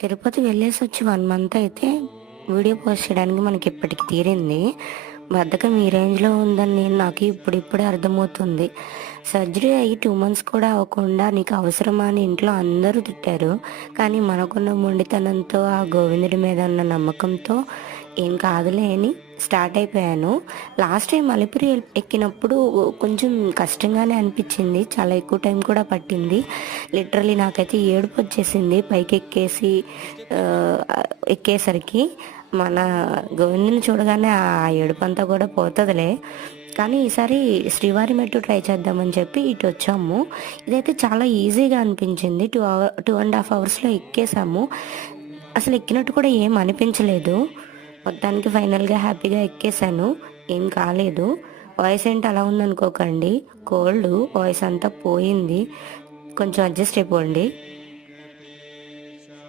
Tirupati వెళ్ళేసొచ్చి 1 month అయితే video post చేయడానికి మనకి ఇప్పటికి తీరింది. బద్ధకం ఈ రేంజ్‌లో ఉందని నాకు ఇప్పుడిప్పుడే అర్థమవుతుంది. సర్జరీ అయ్యి 2 మంత్స్ కూడా అవ్వకుండా నీకు అవసరమా అని ఇంట్లో అందరూ తిట్టారు. కానీ మనకున్న మొండితనంతో, ఆ గోవిందుడి మీద ఉన్న నమ్మకంతో ఏం కాదులే అని స్టార్ట్ అయిపోయాను. లాస్ట్ టైం అలిపిరి ఎక్కినప్పుడు కొంచెం కష్టంగానే అనిపించింది. చాలా ఎక్కువ టైం కూడా పట్టింది. లిటరల్లీ నాకైతే ఏడుపొచ్చేసింది పైకెక్కేసి ఆహ్, ఎక్కేసరికి. మన గోవిందుని చూడగానే ఆ ఏడుపంతా కూడా పోతదిలే. కానీ ఈసారి శ్రీవారి మెట్టు ట్రై చేద్దామని చెప్పి ఇటొచ్చాము. ఇదైతే చాలా ఈజీగా అనిపించింది. 2 ½ అవర్స్‌లో ఎక్కేసాము. అసలు ఎక్కినట్టు కూడా ఏం అనిపించలేదు. మొత్తానికి ఫైనల్‌గా హ్యాపీగా ఎక్కేసాను. ఏం కాలేదు. వాయిస్ ఏంటి అలా ఉందనుకోకండి. కోల్డు వాయిస్ అంతా పోయింది. కొంచెం అడ్జస్ట్ అయిపోండి.